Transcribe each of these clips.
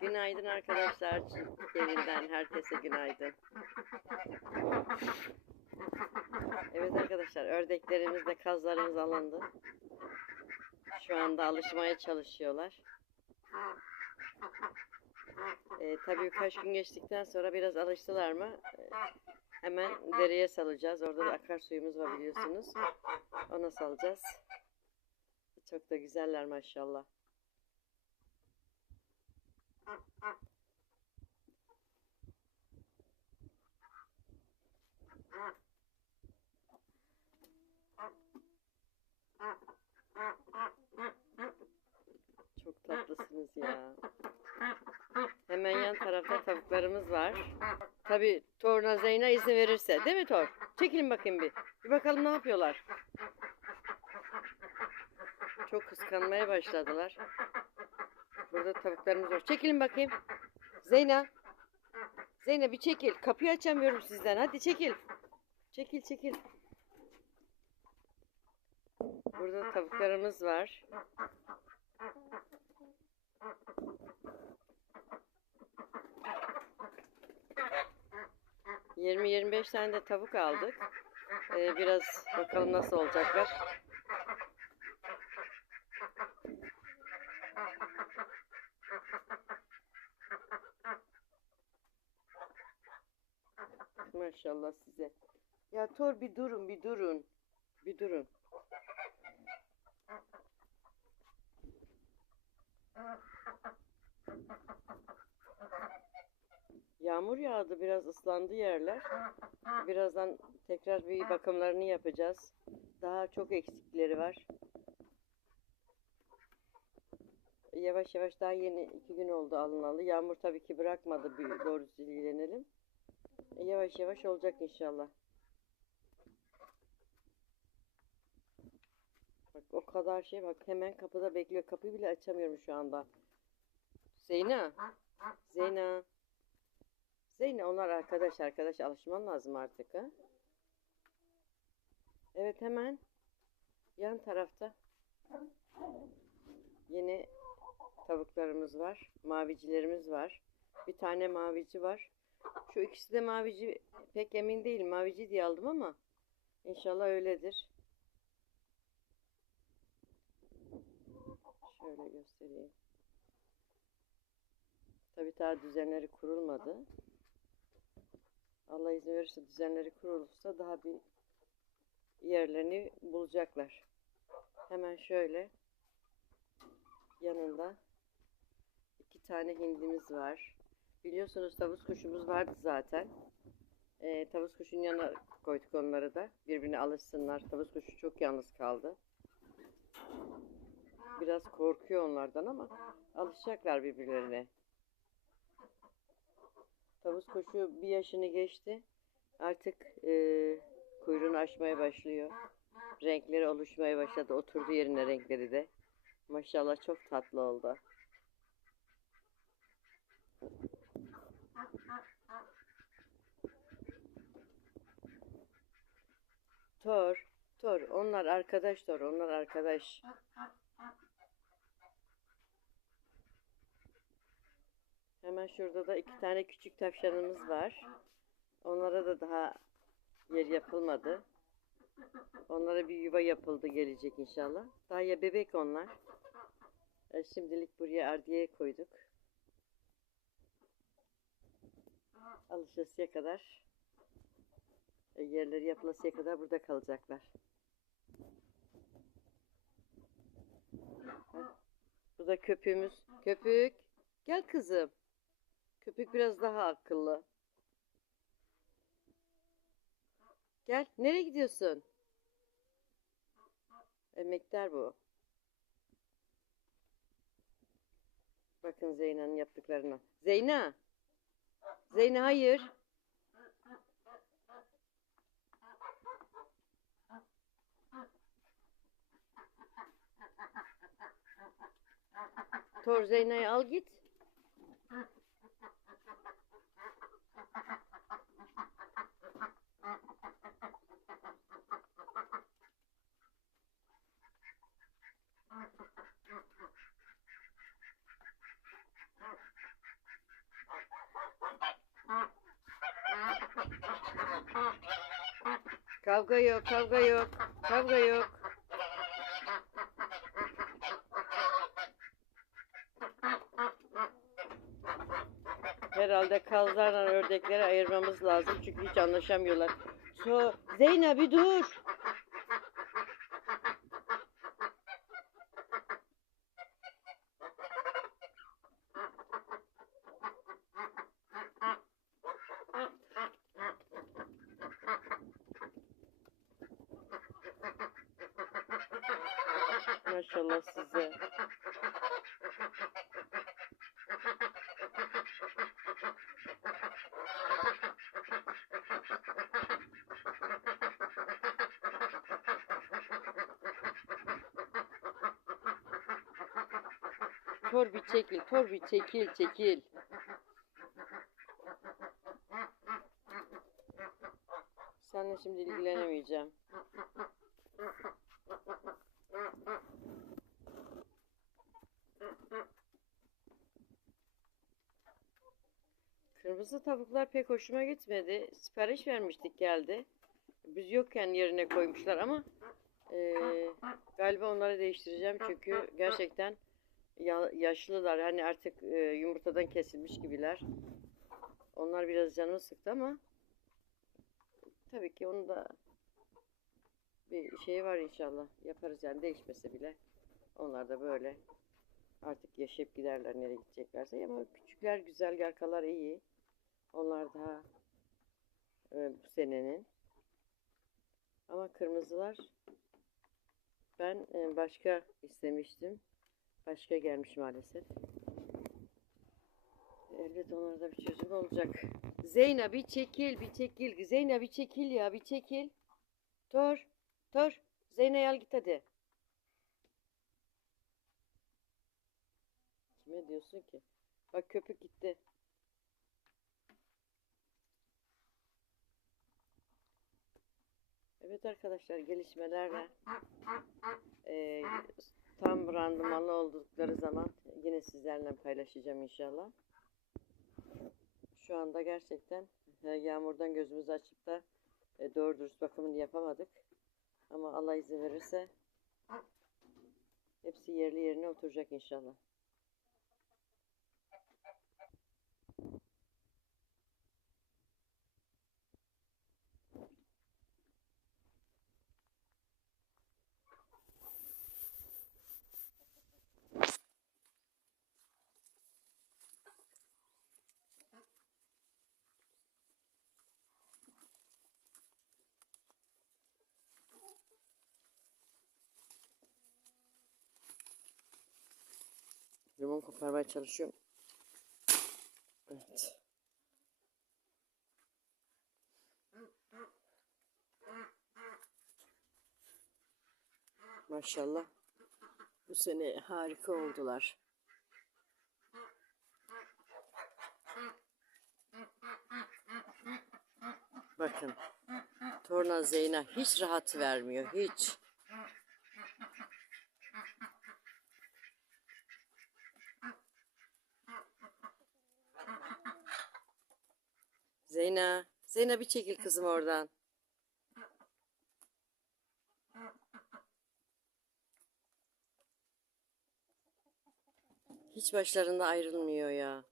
Günaydın arkadaşlar. Evinden herkese günaydın. Evet arkadaşlar ördeklerimiz de kazlarımız alındı. Şu anda alışmaya çalışıyorlar. Ee, tabii birkaç gün geçtikten sonra biraz alıştılar mı hemen dereye salacağız. Orada da akarsuyumuz var biliyorsunuz. Ona salacağız. Çok da güzeller maşallah. Çok tatlısınız ya. Hemen yan tarafta tavuklarımız var. Tabi Torna Zeyna izin verirse. Değil mi Tor? Çekilin bakayım bir. Bir bakalım ne yapıyorlar. Çok kıskanmaya başladılar. Burada tavuklarımız var. Çekilin bakayım. Zeyna. Zeyna bir çekil. Kapıyı açamıyorum sizden. Hadi çekil. Çekil çekil. Burada tavuklarımız var. Yirmi yirmi beş tane de tavuk aldık. Ee, biraz bakalım nasıl olacaklar. Maşallah size. Ya Tor bir durun bir durun. Bir durun. Yağmur yağdı biraz ıslandı yerler. Birazdan tekrar bir bakımlarını yapacağız. Daha çok eksikleri var. Yavaş yavaş daha yeni iki gün oldu alınalı. Yağmur tabii ki bırakmadı bir doğru ilgilenelim. Yavaş yavaş olacak inşallah. Bak o kadar şey bak hemen kapıda bekliyor. Kapıyı bile açamıyorum şu anda. Zeyna. Zeyna. Zeyna onlar arkadaş arkadaş alışman lazım artık ha. Evet hemen yan tarafta yeni tavuklarımız var. Mavicilerimiz var. Bir tane mavici var. Şu ikisi de mavici pek emin değilim. Mavici diye aldım ama inşallah öyledir. Şöyle göstereyim. Tabi daha düzenleri kurulmadı. Allah izin verirse düzenleri kurulursa daha bir yerlerini bulacaklar. Hemen şöyle yanında iki tane hindimiz var. Biliyorsunuz tavus kuşumuz vardı zaten. Ee, tavus kuşun yanına koyduk onları da. Birbirine alışsınlar. Tavus kuşu çok yalnız kaldı. Biraz korkuyor onlardan ama alışacaklar birbirlerine. Tavus kuşu bir yaşını geçti. Artık e, kuyruğunu açmaya başlıyor. Renkleri oluşmaya başladı. Oturdu yerine renkleri de. Maşallah çok tatlı oldu. Tor, Tor. Onlar arkadaş Tor. Onlar arkadaş. Hemen şurada da iki tane küçük tavşanımız var. Onlara da daha yer yapılmadı. Onlara bir yuva yapıldı gelecek inşallah. Daha ya bebek onlar. E, Şimdilik buraya ardiye koyduk. Alışasıya kadar yerleri yapılasıya kadar burada kalacaklar. Bu da köpüğümüz. Köpük. Gel kızım. Köpük biraz daha akıllı. Gel. Nereye gidiyorsun? Emektar bu. Bakın Zeyna'nın yaptıklarına. Zeyna. Zeyna hayır. Tor Zeyna'yı al git. Kavga yok, kavga yok, kavga yok. Herhalde kazlarla ördekleri ayırmamız lazım çünkü hiç anlaşamıyorlar. So, Zeyna bir dur. Maşallah size. Tor bir çekil, tor bir çekil, çekil. Seninle şimdi ilgilenemeyeceğim. Kırmızı tavuklar pek hoşuma gitmedi. Sipariş vermiştik geldi. Biz yokken yerine koymuşlar ama eee, galiba onları değiştireceğim çünkü gerçekten ya- yaşlılar. Hani artık eee, yumurtadan kesilmiş gibiler. Onlar biraz canımı sıktı ama tabii ki onun da bir şey var inşallah. Yaparız yani değişmese bile. Onlar da böyle artık yaşayıp giderler nereye gideceklerse. Ama küçükler güzel, yarkalar iyi. Onlar daha e, bu senenin. Ama kırmızılar ben e, başka istemiştim. Başka gelmiş maalesef. Elbet onlarda bir çözüm olacak. Zeyna bir çekil, bir çekil. Zeyna bir çekil ya, bir çekil. Tor, tor. Zeyna al git hadi. Kime diyorsun ki? Bak köpük gitti. Evet arkadaşlar gelişmelerle e, tam randımanlı oldukları zaman yine sizlerle paylaşacağım inşallah. Şu anda gerçekten e, yağmurdan gözümüzü açıp da e, doğru dürüst bakımını yapamadık. Ama Allah izin verirse hepsi yerli yerine oturacak inşallah. Limon koparmaya çalışıyorum. Evet. Maşallah. Bu sene harika oldular. Bakın. Torna Zeyna hiç rahat vermiyor. Hiç. Zeyna. Zeyna bir çekil kızım oradan. Hiç başlarında ayrılmıyor ya.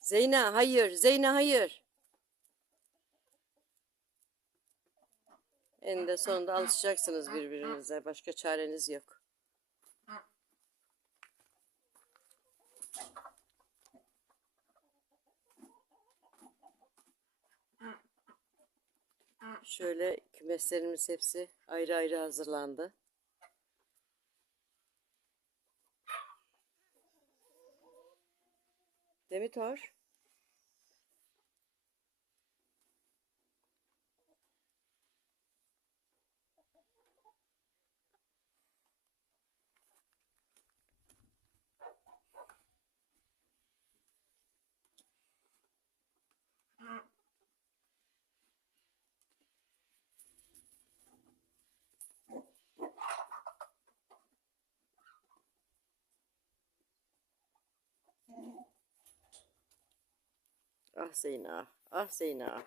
Zeyna hayır. Zeyna hayır. Eninde sonunda alışacaksınız birbirinize. Başka çareniz yok. Şöyle kümeslerimiz hepsi ayrı ayrı hazırlandı. Değil mi Thor? Ah Zeyna, ah Zeyna.